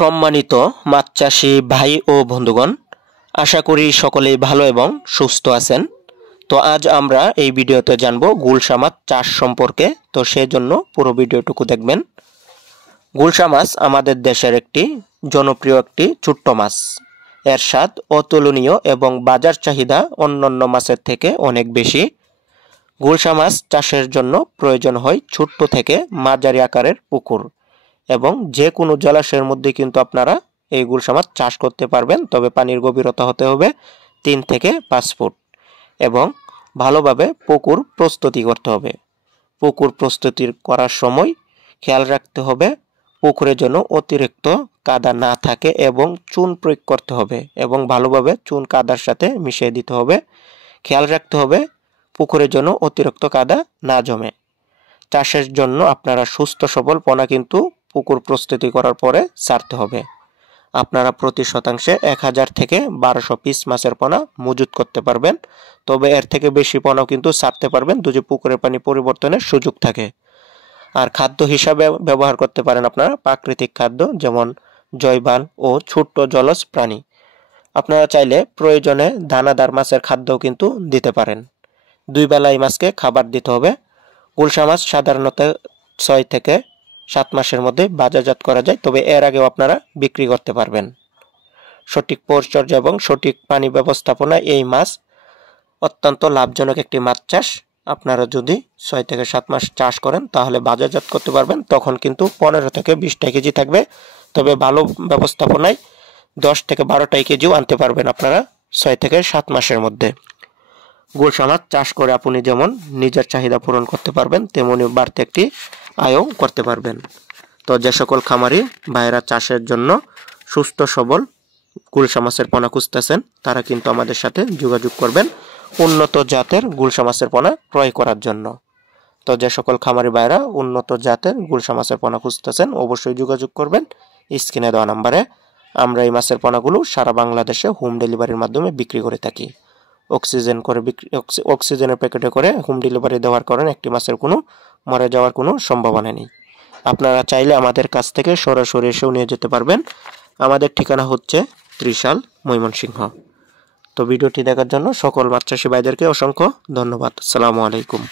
সম্মানিত মাছ চাষী ভাই ও বন্ধুগণ, আশা করি সকলেই ভালো এবং সুস্থ আছেন। তো আজ আমরা এই ভিডিওতে জানব গুলশা মাছ চাষ সম্পর্কে। তো সেজন্য পুরো ভিডিওটুকু দেখবেন। গুলশা মাছ আমাদের দেশের একটি জনপ্রিয় একটি ছোট্ট মাছ। এর স্বাদ অতুলনীয় এবং বাজার চাহিদা অন্যান্য মাছের থেকে অনেক বেশি। গুলশা মাছ চাষের জন্য প্রয়োজন হয় ছোট্ট থেকে মাঝারি আকারের পুকুর, এবং যে কোনো জলাশয়ের মধ্যে কিন্তু আপনারা এই গুলশা মাছ চাষ করতে পারবেন। তবে পানির গভীরতা হতে হবে 3 থেকে 5 ফুট, এবং ভালোভাবে পুকুর প্রস্তুতি করতে হবে। পুকুর প্রস্তুতি করার সময় খেয়াল রাখতে হবে পুকুরের জন্য অতিরিক্ত কাদা না থাকে, এবং চুন প্রয়োগ করতে হবে এবং ভালোভাবে চুন কাদার সাথে মিশিয়ে দিতে হবে। খেয়াল রাখতে হবে পুকুরের জন্য অতিরিক্ত কাদা না জমে। চাষের জন্য আপনারা সুস্থ সবল পোনা কিন্তু পুকুর প্রস্তুতি করার পরে ছাড়তে হবে। আপনারা প্রতি শতাংশে 1000 থেকে 1200 পিস মাছের পোনা মজুত করতে পারবেন। তবে এর থেকে বেশি পোনাও কিন্তু ছাড়তে পারবেন যদি পুকুরের পানি পরিবর্তনের সুযোগ থাকে। আর খাদ্য হিসাবে ব্যবহার করতে পারেন আপনারা প্রাকৃতিক খাদ্য, যেমন জৈবাল ও ছোট্ট জলজ প্রাণী। আপনারা চাইলে প্রয়োজনে দানাদার মাছের খাদ্যও কিন্তু দিতে পারেন। 2 বেলা এই মাছকে খাবার দিতে হবে। গুলশা মাছ সাধারণত 6 থেকে 7 মাসের মধ্যে বাজারজাত করা যায়, তবে এর আগেও আপনারা বিক্রি করতে পারবেন। সঠিক পরিচর্যা এবং সঠিক পানি ব্যবস্থাপনায় এই মাছ অত্যন্ত লাভজনক একটি মাছ চাষ। আপনারা যদি 6 থেকে 7 মাস চাষ করেন তাহলে বাজারজাত করতে পারবেন। তখন কিন্তু 15 থেকে 20টা কেজি থাকবে। তবে ভালো ব্যবস্থাপনায় 10 থেকে 12টা কেজিও আনতে পারবেন আপনারা 6 থেকে 7 মাসের মধ্যে। গুলশা মাছ চাষ করে আপনি যেমন নিজের চাহিদা পূরণ করতে পারবেন, তেমনি বাড়তি একটি আয়ও করতে পারবেন। তো যে সকল খামারি ভাইরা চাষের জন্য সুস্থ সবল গুলশা মাছের পোনা খুঁজতেছেন, তারা কিন্তু আমাদের সাথে যোগাযোগ করবেন উন্নত জাতের গুলশা মাছের পোনা ক্রয় করার জন্য। তো যে সকল খামারি ভাইরা উন্নত জাতের গুলশা মাছের পোনা খুঁজতেছেন, অবশ্যই যোগাযোগ করবেন স্ক্রিনে দেওয়া নাম্বারে। আমরা এই মাছের পোনাগুলো সারা বাংলাদেশে হোম ডেলিভারির মাধ্যমে বিক্রি করে থাকি। অক্সিজেনের প্যাকেটে করে হোম ডেলিভারি দেওয়ার কারণে একটি মাছের কোনো মরে যাওয়ার কোনো সম্ভাবনা নেই। আপনারা চাইলে আমাদের কাছ থেকে সরাসরি এসেও নিয়ে যেতে পারবেন। আমাদের ঠিকানা হচ্ছে ত্রিশাল, ময়মনসিংহ। তো ভিডিওটি দেখার জন্য সকল মাছ চাষী ভাইদেরকে অসংখ্য ধন্যবাদ। আসসালামু আলাইকুম।